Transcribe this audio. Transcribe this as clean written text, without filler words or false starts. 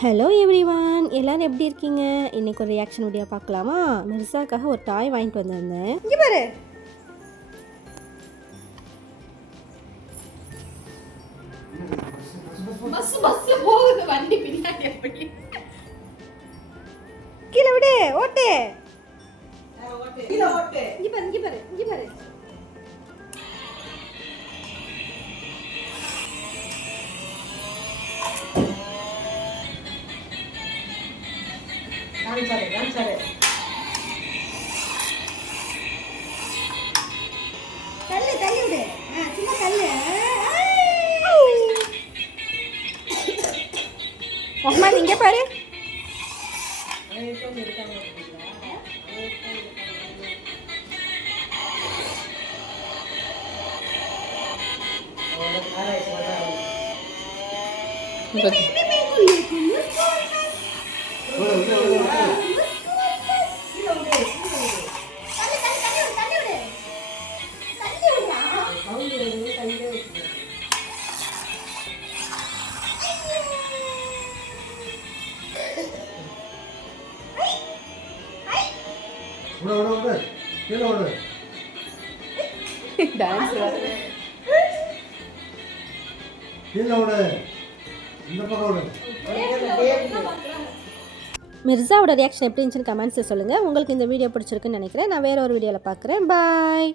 Hello everyone, எல்லாரும் எப்படி இருக்கீங்க? இன்னைக்கு ஒரு ரியாக்ஷன் வீடியோ பார்க்கலாமா? மிர்சாக்காக ஒரு டாய் வாங்கிட்டு வந்திருந்தேன். இங்கே பாரு. பஸ் போகுது வண்டி பின்னாடி எப்படி? கீழே விடு, ஓட்டு. கீழே ஓட்டு. இங்கே பாரு, இங்கே பாரு, இங்கே பாரு. காமிச்சாரு. தள்ளு விடு. சும்மா தள்ளு. ரஹ்மான் இங்கே பாரு. மிர்சாவோட ரியாக்ஷன் எப்படி இருந்துச்சுன்னு கமெண்ட்ஸில் சொல்லுங்கள். உங்களுக்கு இந்த வீடியோ பிடிச்சிருக்குன்னு நினைக்கிறேன். நான் வேறு ஒரு வீடியோவில் பார்க்குறேன். பாய்.